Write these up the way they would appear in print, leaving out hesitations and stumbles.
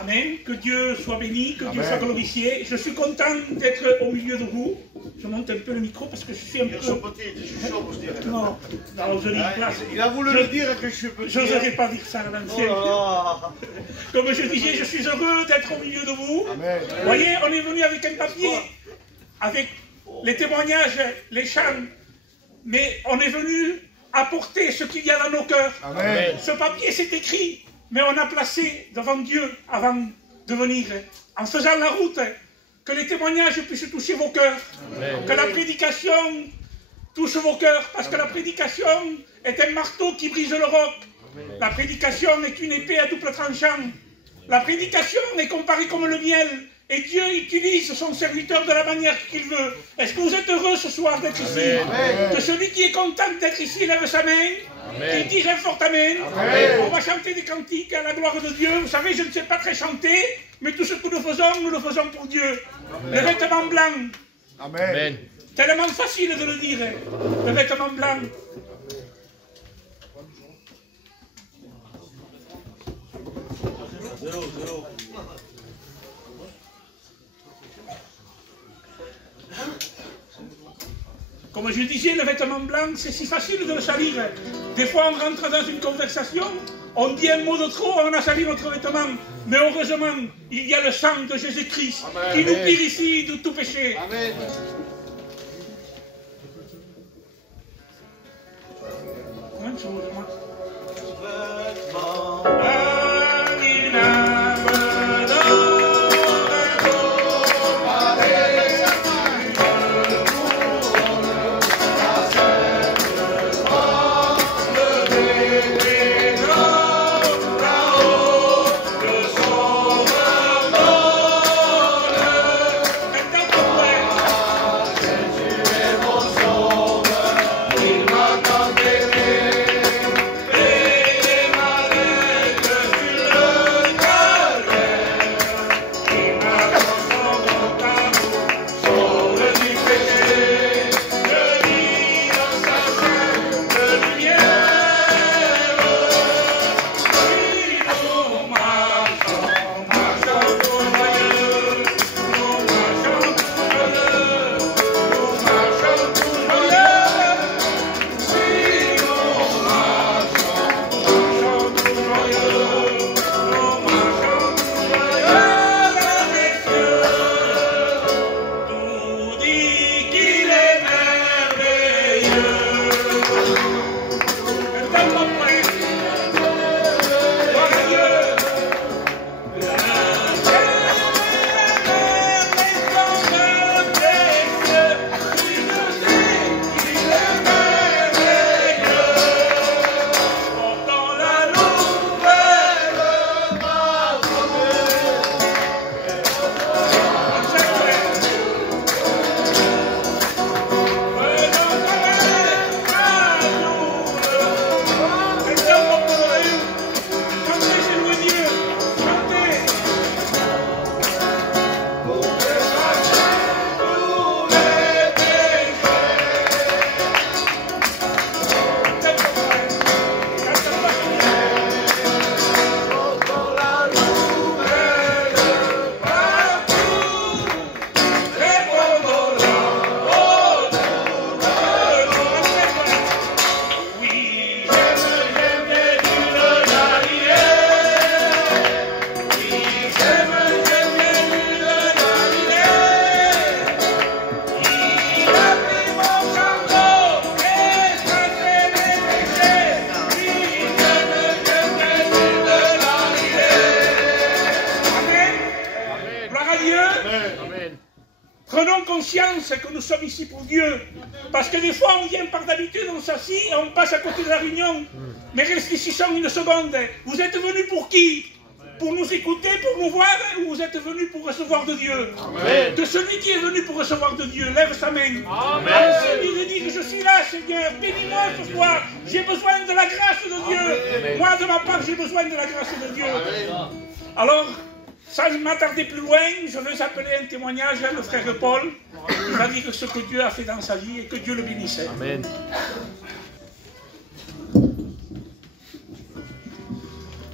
Amen. Que Dieu soit béni, que Dieu soit glorifié. Je suis content d'être au milieu de vous. Je monte un peu le micro parce que je suis un peu... Je suis petit. Non, dans une place. Il a voulu le dire que je suis petit. Je n'oserais pas dire ça à l'ancienne. Comme je disais, je suis heureux d'être au milieu de vous. Amen. Vous voyez, on est venu avec un papier, avec les témoignages, les chants, mais on est venu apporter ce qu'il y a dans nos cœurs. Amen. Ce papier, c'est écrit, mais on a placé devant Dieu avant de venir, en faisant la route, que les témoignages puissent toucher vos cœurs, que la prédication touche vos cœurs, parce que la prédication est un marteau qui brise le roc. La prédication est une épée à double tranchant. La prédication est comparée comme le miel, et Dieu utilise son serviteur de la manière qu'il veut. Est-ce que vous êtes heureux ce soir d'être ici? Que celui qui est content d'être ici lève sa main, qui dise un fort amen. On va chanter des cantiques à la gloire de Dieu. Vous savez, je ne sais pas très chanter, mais tout ce que nous le faisons pour Dieu. Le vêtement blanc. Amen. Tellement facile de le dire, le vêtement blanc. Comme je disais, le vêtement blanc, c'est si facile de le salir. Des fois, on rentre dans une conversation, on dit un mot de trop, on a sali notre vêtement. Mais heureusement, il y a le sang de Jésus-Christ qui nous purifie de tout péché. Amen. Comment ça vous demande? Prenons conscience que nous sommes ici pour Dieu. Parce que des fois, on vient par d'habitude, on s'assit et on passe à côté de la réunion. Mais réfléchissons une seconde. Vous êtes venus pour qui? Pour nous écouter, pour nous voir, ou vous êtes venus pour recevoir de Dieu? Amen. Que celui qui est venu pour recevoir de Dieu lève sa main. Amen. Dit que je suis là, Seigneur, bénis-moi ce soir. J'ai besoin de la grâce de Dieu. Amen. Moi, de ma part, j'ai besoin de la grâce de Dieu. Amen. Alors, sans m'attarder plus loin, je veux appeler un témoignage à le frère Paul, qui va dire ce que Dieu a fait dans sa vie et que Dieu le bénisse. Amen.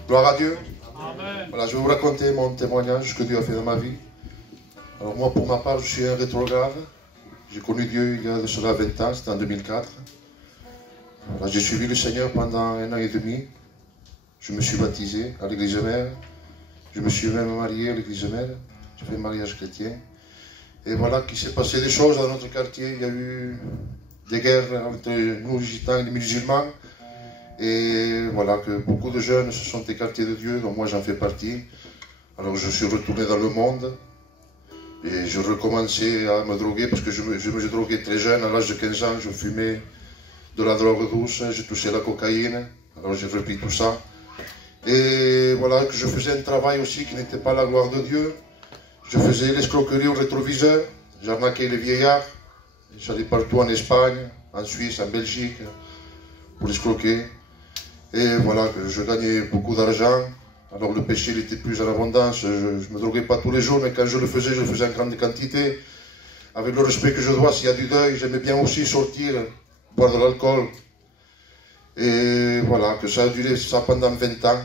Gloire à Dieu. Voilà, je vais vous raconter mon témoignage que Dieu a fait dans ma vie. Alors moi, pour ma part, je suis un rétrograde. J'ai connu Dieu il y a de cela 20 ans, c'était en 2004. Voilà, j'ai suivi le Seigneur pendant 1 an et demi. Je me suis baptisé à l'église mère. Je me suis même marié à l'église mère. J'ai fait un mariage chrétien. Et voilà qu'il s'est passé des choses dans notre quartier. Il y a eu des guerres entre nous, les gitans et les musulmans. Et voilà que beaucoup de jeunes se sont écartés de Dieu, dont moi j'en fais partie. Alors je suis retourné dans le monde. Et je recommençais à me droguer parce que je me droguais très jeune. À l'âge de 15 ans, je fumais de la drogue douce, j'ai touché la cocaïne. Alors j'ai repris tout ça. Et voilà que je faisais un travail aussi qui n'était pas la gloire de Dieu. Je faisais l'escroquerie au rétroviseur, j'arnaquais les vieillards. J'allais partout en Espagne, en Suisse, en Belgique, pour escroquer. Et voilà que je gagnais beaucoup d'argent. Alors le péché il était plus en abondance. Je ne me droguais pas tous les jours, mais quand je le faisais en grande quantité. Avec le respect que je dois, s'il y a du deuil, j'aimais bien aussi sortir, boire de l'alcool. Et voilà, que ça a duré ça pendant 20 ans.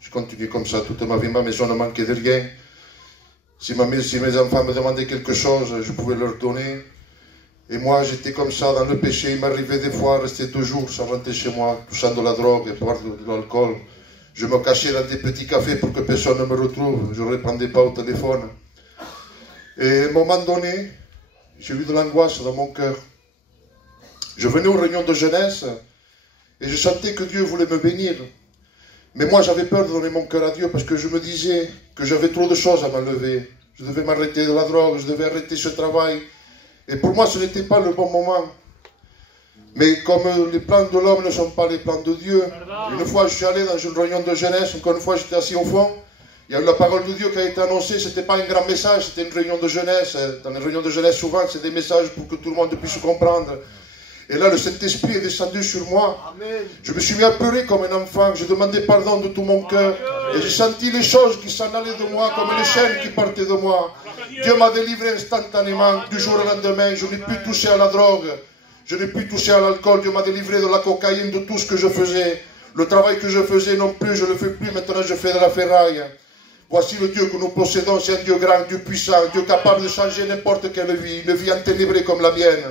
Je continuais comme ça toute ma vie, ma maison ne manquait de rien. Si mes enfants me demandaient quelque chose, je pouvais leur donner. Et moi, j'étais comme ça dans le péché. Il m'arrivait des fois à rester 2 jours sans rentrer chez moi, touchant de la drogue et boire de l'alcool. Je me cachais dans des petits cafés pour que personne ne me retrouve. Je ne répondais pas au téléphone. Et à un moment donné, j'ai eu de l'angoisse dans mon cœur. Je venais aux réunions de jeunesse et je sentais que Dieu voulait me bénir. Mais moi, j'avais peur de donner mon cœur à Dieu parce que je me disais que j'avais trop de choses à m'enlever. Je devais m'arrêter de la drogue, je devais arrêter ce travail. Et pour moi, ce n'était pas le bon moment. Mais comme les plans de l'homme ne sont pas les plans de Dieu, une fois je suis allé dans une réunion de jeunesse, encore une fois j'étais assis au fond, il y a eu la parole de Dieu qui a été annoncée, ce n'était pas un grand message, c'était une réunion de jeunesse. Dans les réunions de jeunesse, souvent, c'est des messages pour que tout le monde puisse comprendre. Et là, le Saint-Esprit est descendu sur moi. Amen. Je me suis mis à pleurer comme un enfant. J'ai demandé pardon de tout mon cœur. Et j'ai senti les choses qui s'en allaient de moi, comme les chaînes qui partaient de moi. Dieu m'a délivré instantanément. Du jour au lendemain, je n'ai plus touché à la drogue. Je n'ai plus touché à l'alcool. Dieu m'a délivré de la cocaïne, de tout ce que je faisais. Le travail que je faisais non plus, je ne le fais plus. Maintenant, je fais de la ferraille. Voici le Dieu que nous possédons. C'est un Dieu grand, Dieu puissant, un Dieu capable de changer n'importe quelle vie. Une vie enténébrée comme la mienne.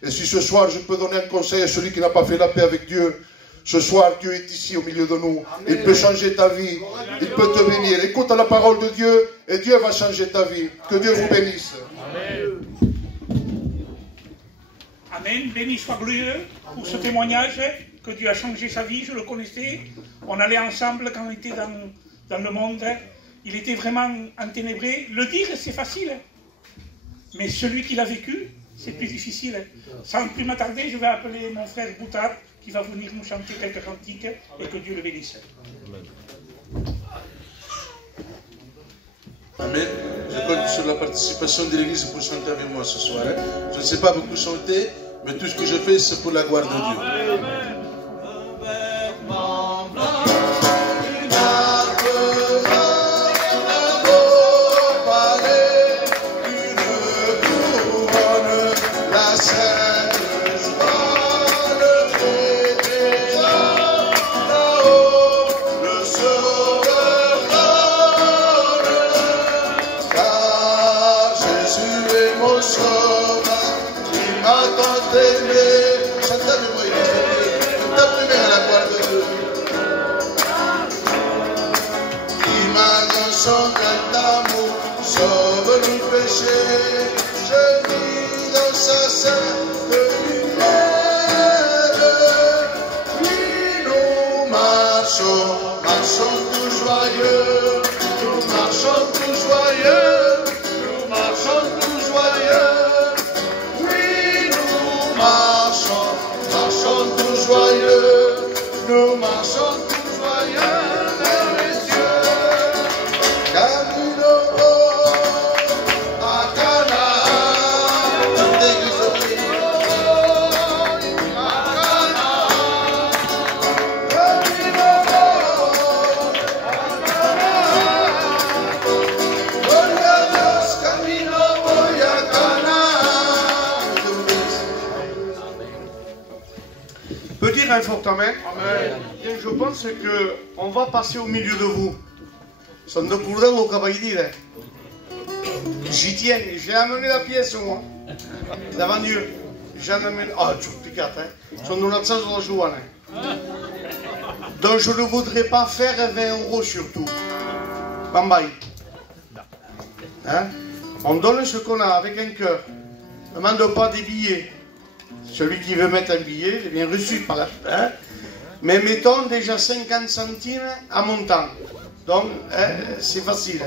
Et si ce soir je peux donner un conseil à celui qui n'a pas fait la paix avec Dieu, ce soir Dieu est ici au milieu de nous. Amen. Il peut changer ta vie, il peut te bénir. Écoute la parole de Dieu et Dieu va changer ta vie. Que Dieu vous bénisse. Amen. Amen. Béni soit glorieux pour ce témoignage que Dieu a changé sa vie. Je le connaissais. On allait ensemble quand on était dans le monde. Il était vraiment enténébré. Le dire c'est facile, mais celui qui l'a vécu, c'est plus difficile. Sans plus m'attarder, je vais appeler mon frère Boutard qui va venir nous chanter quelques cantiques et que Dieu le bénisse. Amen. Amen. Je compte sur la participation de l'Église pour chanter avec moi ce soir. Je ne sais pas beaucoup chanter, mais tout ce que je fais, c'est pour la gloire de Dieu. Amen. Je vis dans sa sainte lumière. Oui, nous marchons tout joyeux. Nous marchons tout joyeux. Nous marchons tout joyeux. Oui, nous marchons tout joyeux. Nous marchons tout joyeux vers les cieux. Camino. Un fort amen. Amen. Et je pense qu'on va passer au milieu de vous. Sono curdello che vai dire. J'y tiens, j'ai amené la pièce moi. Davant Dieu. J'en amène. Oh, tu piquato, hein. Sono una zazza la giovane. Donc je ne voudrais pas faire 20 € surtout. Bambaï. Hein? On donne ce qu'on a avec un cœur. Ne demande pas des billets. Celui qui veut mettre un billet, il est bien reçu par la... Hein? Mais mettons déjà 50 centimes à montant. Donc, c'est facile.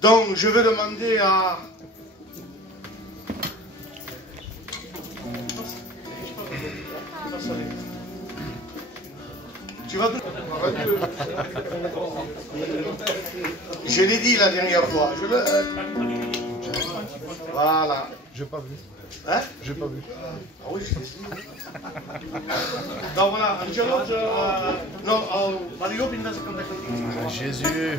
Donc, je vais demander à... Tu vas tout... Je l'ai dit la dernière fois. Je le... Voilà. J'ai pas vu. Hein? J'ai pas vu. Ah oui, je l'ai dit. Donc voilà, Angelo, non, Mario Pindas contact. Jésus.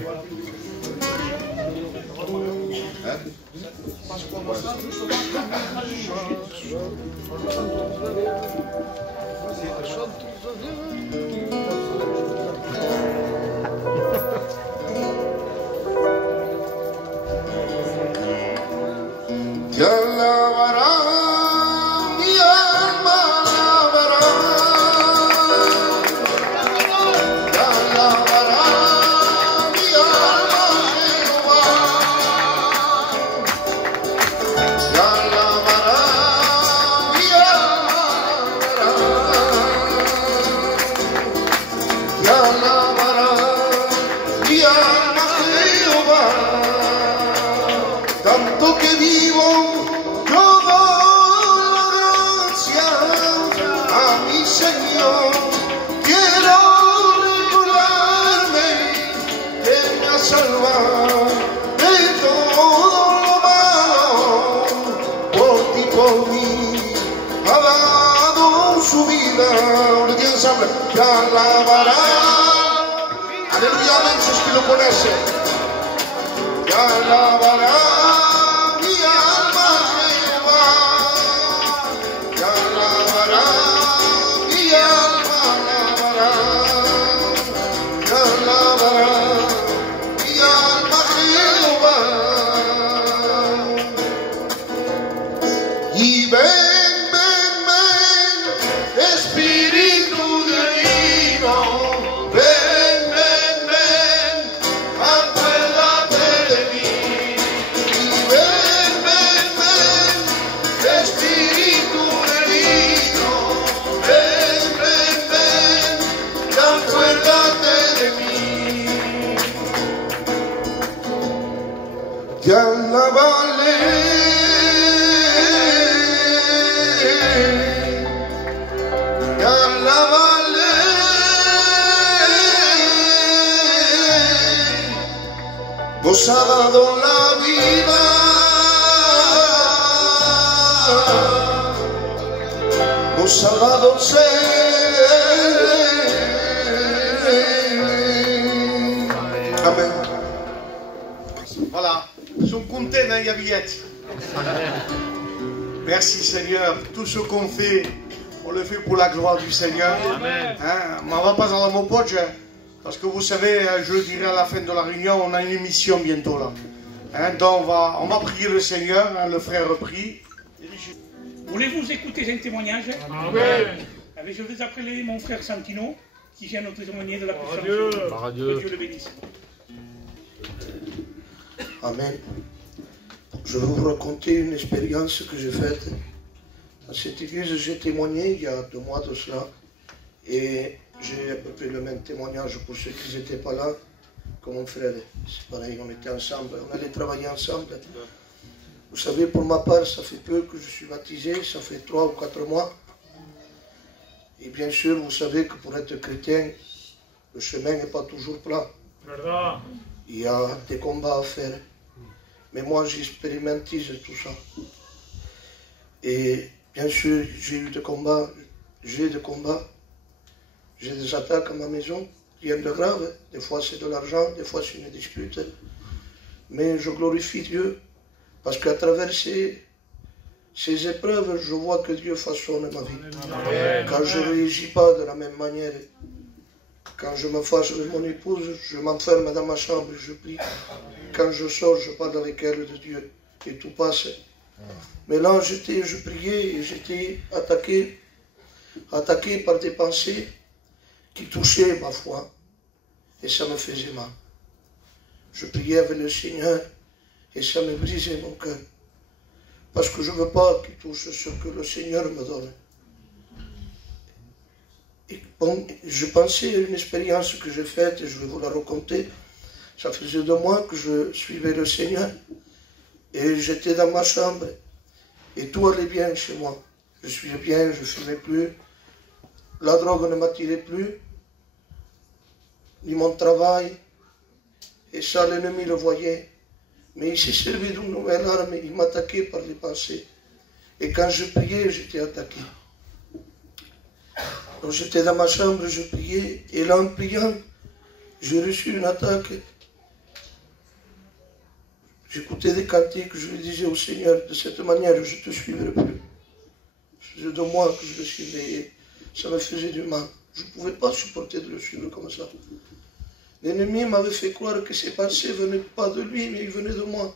Tanto que vivo, yo doy la gracia a mi Señor. Quiero recordarme que me ha salvado de todo lo malo. Por ti, por mí, ha dado su vida. Ahora tiene ensamble, te alabará. Aleluya, amén, si es que lo conoce. Te alabará. Y ven, ven, ven, Espíritu Divino, ven, ven, ven, acuérdate de mí. Y ven, ven, ven, Espíritu Divino, ven, ven, ven, acuérdate de mí. Te alabaré. Nos ha dado la vida, nos ha dado el ser. Amen. Voilà, ils sont contents dans les billettes. Merci Seigneur, tout ce qu'on fait, on le fait pour la gloire du Seigneur. Amen. Hein, on ne va pas à la mopoche, parce que vous savez, je le dirai à la fin de la réunion, on a une émission bientôt là. Hein, donc on va prier le Seigneur, hein, le frère prie. Voulez-vous écouter un témoignage? Amen. Je vais appeler mon frère Santino, qui vient nous témoigner de la puissance de Dieu. Que Dieu le bénisse. Amen. Je vais vous raconter une expérience que j'ai faite. Dans cette église, j'ai témoigné il y a 2 mois de cela. Et j'ai à peu près le même témoignage pour ceux qui n'étaient pas là, que mon frère. C'est pareil, on était ensemble, on allait travailler ensemble. Vous savez, pour ma part, ça fait peu que je suis baptisé, ça fait 3 ou 4 mois. Et bien sûr, vous savez que pour être chrétien, le chemin n'est pas toujours plat. Il y a des combats à faire. Mais moi, j'expérimentise tout ça. Et bien sûr, j'ai eu des combats, j'ai des attaques à ma maison, rien de grave. Des fois, c'est de l'argent, des fois, c'est une dispute. Mais je glorifie Dieu, parce qu'à travers ces épreuves, je vois que Dieu façonne ma vie. Car je ne réagis pas de la même manière Quand je me fâche avec mon épouse, je m'enferme dans ma chambre et je prie. Quand je sors, je parle avec elle de Dieu et tout passe. Mais là, je priais et j'étais attaqué par des pensées qui touchaient ma foi et ça me faisait mal. Je priais avec le Seigneur et ça me brisait mon cœur. Parce que je ne veux pas qu'il touche ce que le Seigneur me donne. Et bon, je pensais à une expérience que j'ai faite et je vais vous la raconter. Ça faisait 2 mois que je suivais le Seigneur et j'étais dans ma chambre et tout allait bien chez moi. Je suivais bien, je ne fumais plus, la drogue ne m'attirait plus, ni mon travail, et ça l'ennemi le voyait. Mais il s'est servi d'une nouvelle arme, il m'attaquait par les pensées. Et quand je priais, j'étais attaqué. Donc j'étais dans ma chambre, je priais, et là en priant, j'ai reçu une attaque. J'écoutais des cantiques, je lui disais au Seigneur, de cette manière, je ne te suivrai plus. Ça faisait 2 mois que je le suivais, et ça me faisait du mal. Je ne pouvais pas supporter de le suivre comme ça. L'ennemi m'avait fait croire que ces pensées ne venaient pas de lui, mais ils venaient de moi.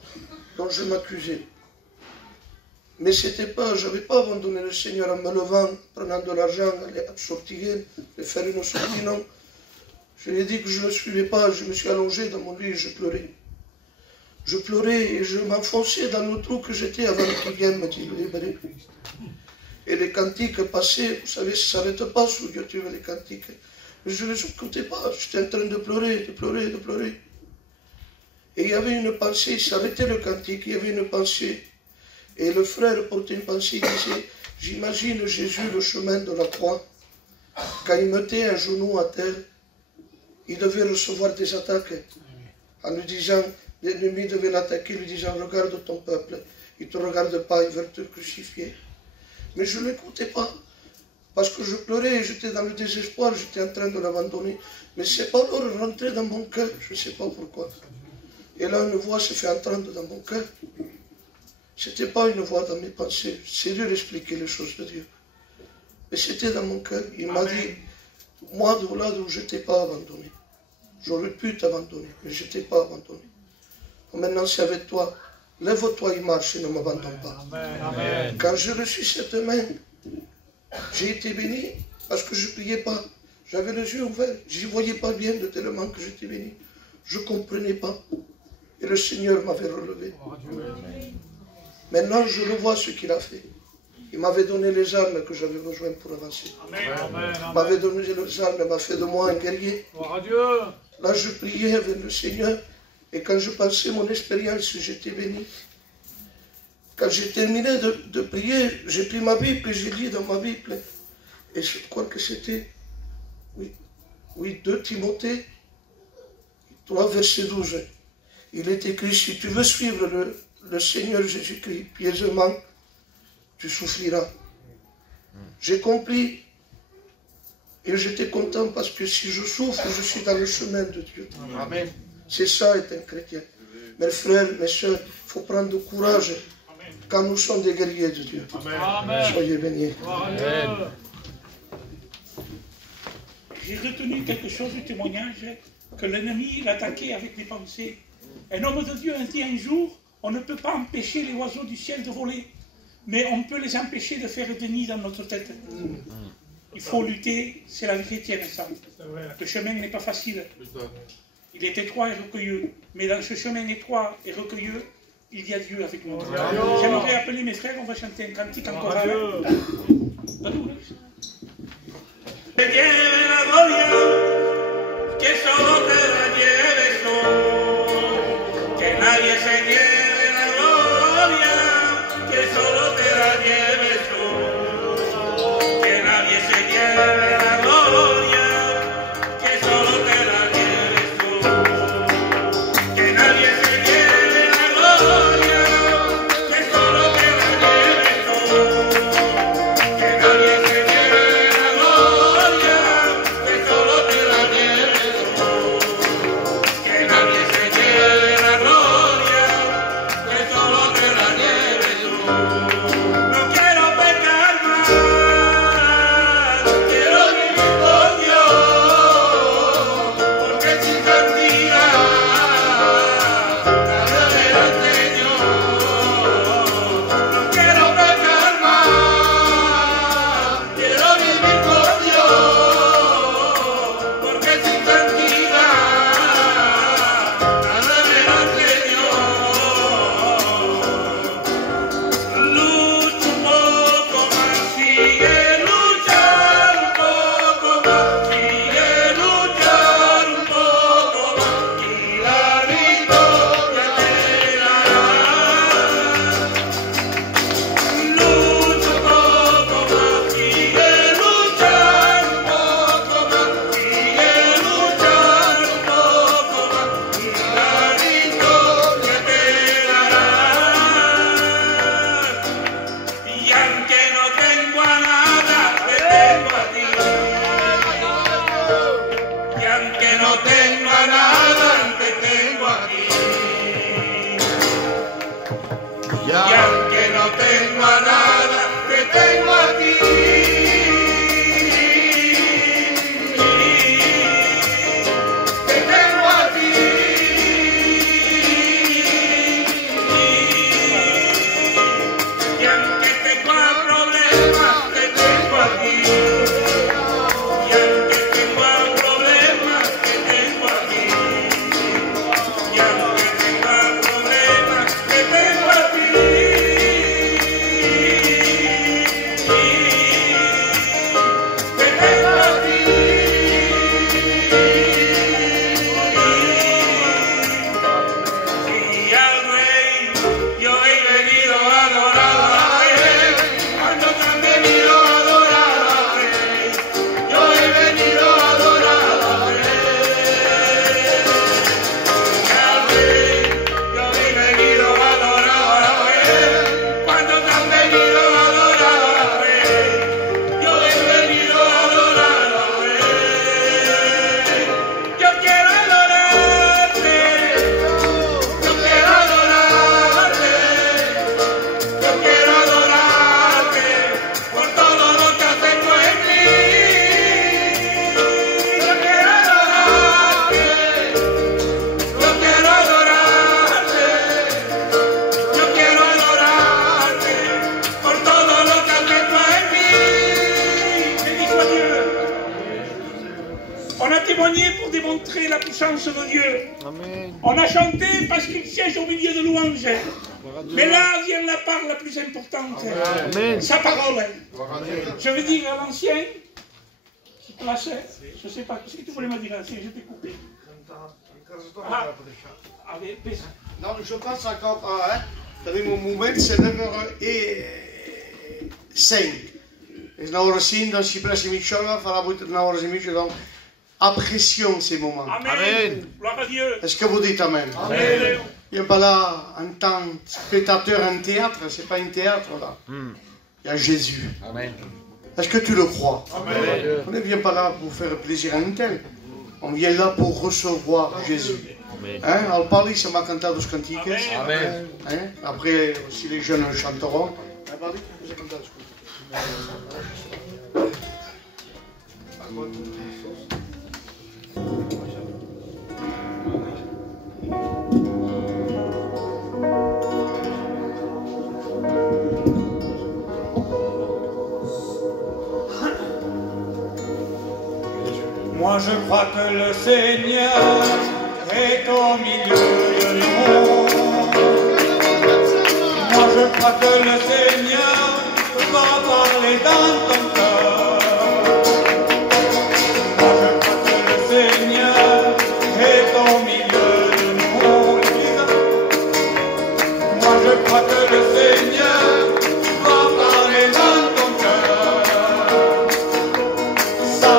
Donc je m'accusais. Mais c'était pas, je n'avais pas abandonné le Seigneur en me levant, prenant de l'argent, aller sortir, de faire une sortie, non. Je lui ai dit que je ne le suivais pas, je me suis allongé dans mon lit et je pleurais. Je pleurais et je m'enfonçais dans le trou que j'étais avant qu'il vienne me libérer. Et les cantiques passaient, vous savez, ça ne s'arrête pas sur YouTube, les cantiques. Mais je ne les écoutais pas, j'étais en train de pleurer, de pleurer, de pleurer. Et il y avait une pensée, il s'arrêtait le cantique, il y avait une pensée. Et le frère portait une pensée, il disait, j'imagine Jésus le chemin de la croix. Quand il mettait un genou à terre, il devait recevoir des attaques. En lui disant, l'ennemi devait l'attaquer, lui disant, regarde ton peuple, il ne te regarde pas, il veut te crucifier. Mais je ne l'écoutais pas. Parce que je pleurais, j'étais dans le désespoir, j'étais en train de l'abandonner. Mais ces paroles rentraient dans mon cœur, je ne sais pas pourquoi. Et là, une voix s'est fait entendre dans mon cœur. Ce n'était pas une voix dans mes pensées. C'est dur d'expliquer les choses de Dieu. Mais c'était dans mon cœur. Il m'a dit, moi, de là où je n'étais pas abandonné. J'aurais pu t'abandonner, mais je n'étais pas abandonné. Maintenant, c'est avec toi. Lève-toi et marche et ne m'abandonne pas. Amen. Quand j'ai reçu cette main, j'ai été béni parce que je ne priais pas. J'avais les yeux ouverts. Je n'y voyais pas bien de tellement que j'étais béni. Je ne comprenais pas. Et le Seigneur m'avait relevé. Maintenant, je le vois ce qu'il a fait. Il m'avait donné les armes que j'avais besoin pour avancer. Il m'avait donné les armes, il m'a fait de moi un guerrier. Là, je priais avec le Seigneur. Et quand je pensais mon expérience, j'étais béni. Quand j'ai terminé de prier, j'ai pris ma Bible et j'ai lu dans ma Bible. Et je crois que c'était, oui, 2 Timothée 3, verset 12. Il est écrit, si tu veux suivre le Seigneur Jésus-Christ pieusement, tu souffriras. J'ai compris et j'étais content parce que si je souffre, je suis dans le chemin de Dieu. Amen. C'est ça être un chrétien. Mes frères, mes soeurs, il faut prendre courage quand nous sommes des guerriers de Dieu. Amen. Soyez bénis. Amen. J'ai retenu quelque chose du témoignage que l'ennemi l'attaquait avec des pensées. Un homme de Dieu a dit un jour, on ne peut pas empêcher les oiseaux du ciel de voler, mais on peut les empêcher de faire des nids dans notre tête. Il faut lutter, c'est la vie chrétienne, ça. Le chemin n'est pas facile. Il est étroit et recueilleux, mais dans ce chemin étroit et recueilleux, il y a Dieu avec nous. J'aimerais appeler mes frères, on va chanter un cantique encore un. présence de Dieu. Amen. On a chanté parce qu'il siège au milieu de louanges. Mais là vient la part la plus importante. Amen. Sa parole. Je veux dire à l'ancien qui plaçait, je ne sais pas, qu'est-ce que tu voulais me dire, ancien, je t'ai coupé. Ah, allez, baisse. Non, je passe encore à... În moment se numără E5. Deci la ora 5, dans și prea și micșoara, fără a la ora 5, donc apprécions ces moments. Amen. Gloire à Dieu. Est-ce que vous dites Amen? Amen. Il n'est pas là en tant que spectateur en théâtre, c'est pas un théâtre là. Il y a Jésus. Amen. Est-ce que tu le crois? Amen. On ne vient pas là pour faire plaisir à un tel. On vient là pour recevoir Jésus. Hein? Al Pali se m'a canté dos cantiques. Amen. Hein? Après, si les jeunes chanteront. Moi je crois que le Seigneur est au milieu de nous. Moi je crois que le Seigneur va parler dans ton cœur. Moi je crois que le Seigneur est au milieu de nous. Moi je crois que le Seigneur va parler dans ton cœur. Sa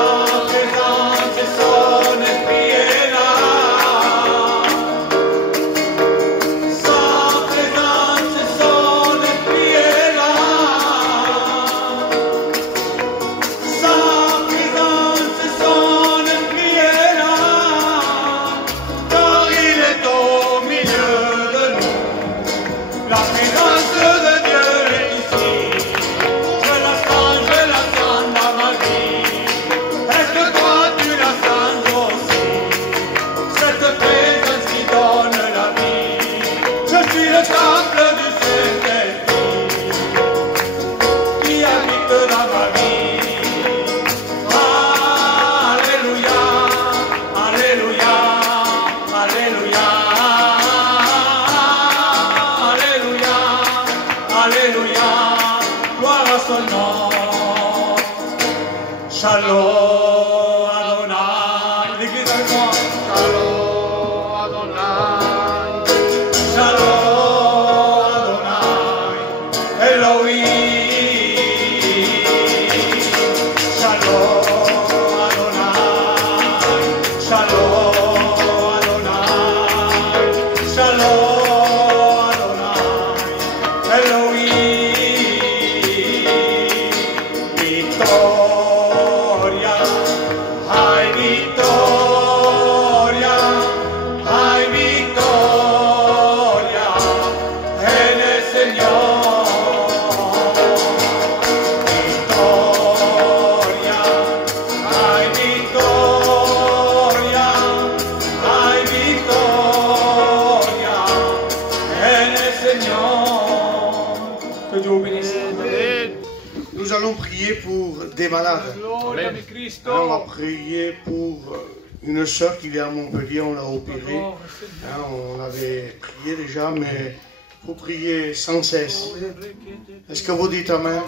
présence et son esprit est là. Sa présence et son esprit est là. Sa présence et son esprit est là. Car il est au milieu de nous. La présence de Dieu est ici. Je la sens dans ma vie. Est-ce que toi tu la sens aussi? Cette présence qui donne la vie. Je suis le temple du Saint-Esprit qui habite dans ma vie. Alléluia, Alléluia, Alléluia, Alléluia, Alléluia, gloire à son nom. Shalom Adonai, l'église avec moi. Shalom Adonai, Shalom Adonai, Elohim. Shalom Adonai, Shalom Adonai, Shalom Adonai, Elohim. Victoria, hay victoria, hay victoria en el Señor. Victoria, hay victoria, hay victoria en el Señor. Que Dieu vous bénisse. Nous allons prier pour des malades. Amen. On va prier pour une sœur qui vient à Montpellier, on l'a opérée. On avait prié déjà, mais il faut prier sans cesse. Est-ce que vous dites Amen?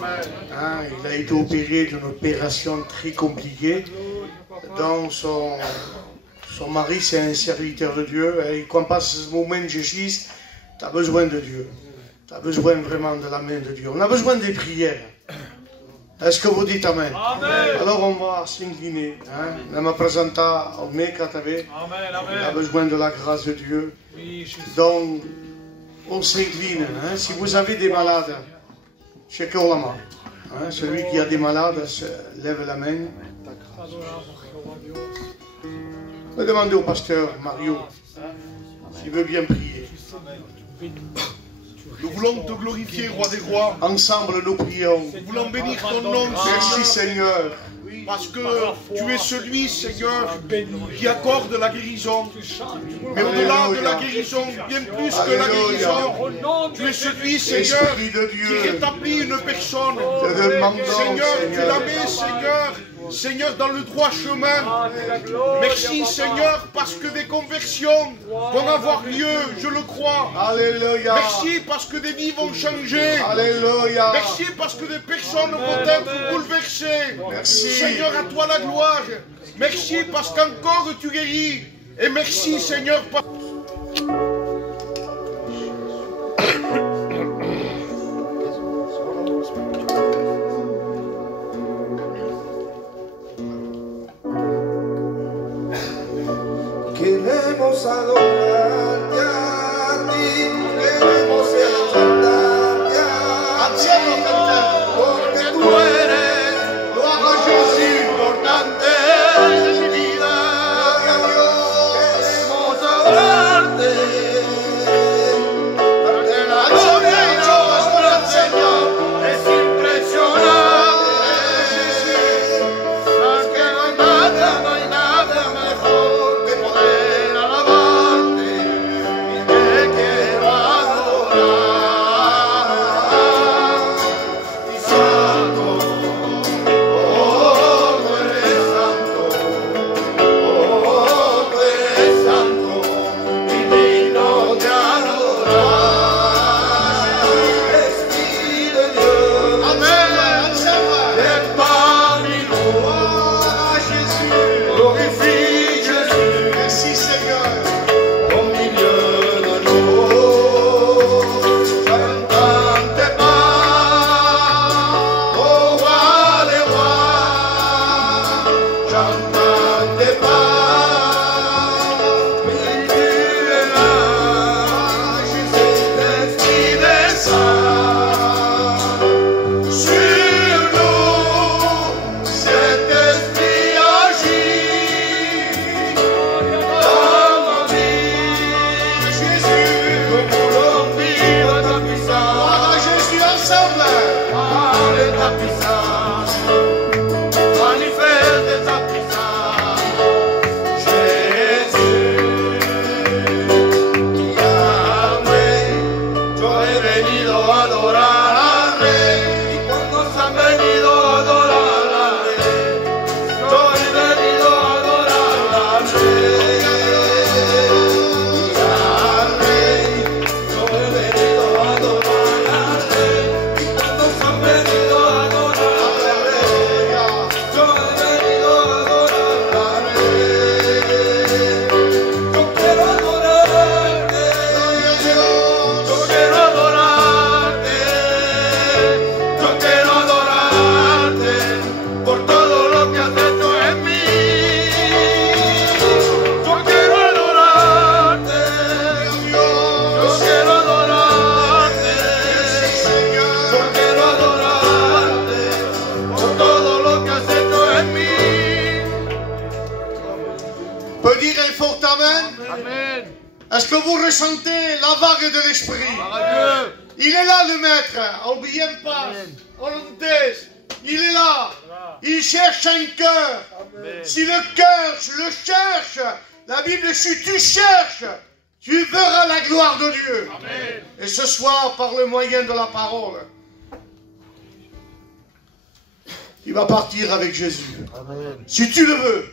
Il a été opéré d'une opération très compliquée. Donc son mari, c'est un serviteur de Dieu. Et quand passe ce moment de Jésus, tu as besoin de Dieu. Tu as besoin vraiment de la main de Dieu. On a besoin des prières. Est-ce que vous dites Amen? Amen. Alors on va s'incliner. On m'a présenté au mec il a besoin de la grâce de Dieu. Donc on s'incline. Si vous avez des malades, checkez la main. Celui qui a des malades, lève la main. Je vais demander au pasteur Mario s'il veut bien prier. Nous voulons te glorifier, roi des rois. Ensemble nous prions. Nous voulons bénir ton nom, Merci Seigneur. parce que tu es celui, Seigneur, qui accorde la guérison. Mais au-delà de la guérison, bien plus que la guérison, tu es celui, Seigneur, Esprit de qui Dieu. rétablit une personne. Te demandons, Seigneur, tu Seigneur. la mets, Seigneur, Seigneur, dans le droit chemin. Merci, Seigneur, parce que des conversions vont avoir lieu, je le crois. Alléluia. Merci parce que des vies vont changer. Alléluia. Merci parce que des personnes vont être bouleversées. Merci. Seigneur, à toi la gloire. Merci parce qu'encore tu guéris. Et merci, Seigneur, parce... Queremos adorarte a ti, queremos exaltarte a ti, porque tú eres, gloria a Jesús, importante en mi vida. Queremos adorarte, darte la gloria y nuestro Señor es impresionante. Más que no hay nada mejor que poder alabarte y te quiero adorar. Y santo, oh, tú eres santo, oh, tú eres santo y digno de adorar. Espíritu de Dios, amén, ven pa' mi luz, Jesús, glorifie Jésus. Merci Seigneur. Au milieu de nous, j'entends tes pas, ô roi des rois, j'entends tes pas. Mais tu es là, Jésus, l'Esprit des saints. Sur nous, cet esprit agit dans ma vie. Jésus, nous voulons vivre ta puissance. Jésus, ensemble. Parle ta puissance. Manifeste ta puissance. Jésus, Yahweh, yo he venido a adorar al Rey. Y cuando han venido a adorar al Rey, yo he venido a adorar al Rey. Al Rey, yo he venido a adorar al Rey. Y cuando han venido a adorar al Rey, yo he venido a adorar al Rey. Yo quiero adorarte, yo quiero adorarte, yo quiero adorarte por todo lo que has hecho en mí. Yo quiero adorarte, yo quiero adorarte, yo quiero adorarte por todo lo que has hecho en mí. Peut dire un fort amen? Amen. Est-ce que vous ressentez la vague de l'esprit? Il est là le maître, en bien pas, en Londès. Il est là. Il cherche un cœur. Si le cœur le cherche, la Bible, si tu cherches, tu verras la gloire de Dieu. Et ce soir, par le moyen de la parole, il va partir avec Jésus. Si tu le veux,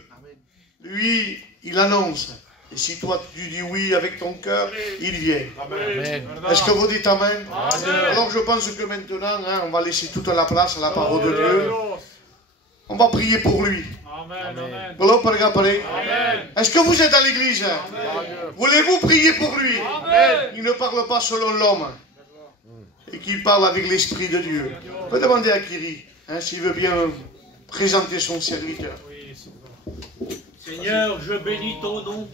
lui, il annonce. Et si toi tu dis oui avec ton cœur, il vient. Est-ce que vous dites amen? Alors je pense que maintenant, on va laisser toute la place à la parole de Dieu. On va prier pour lui. Est-ce que vous êtes à l'église? Voulez-vous prier pour lui? Il ne parle pas selon l'homme. Et qu'il parle avec l'Esprit de Dieu. On peut demander à Kiri, s'il veut bien présenter son serviteur. Seigneur, je bénis ton nom.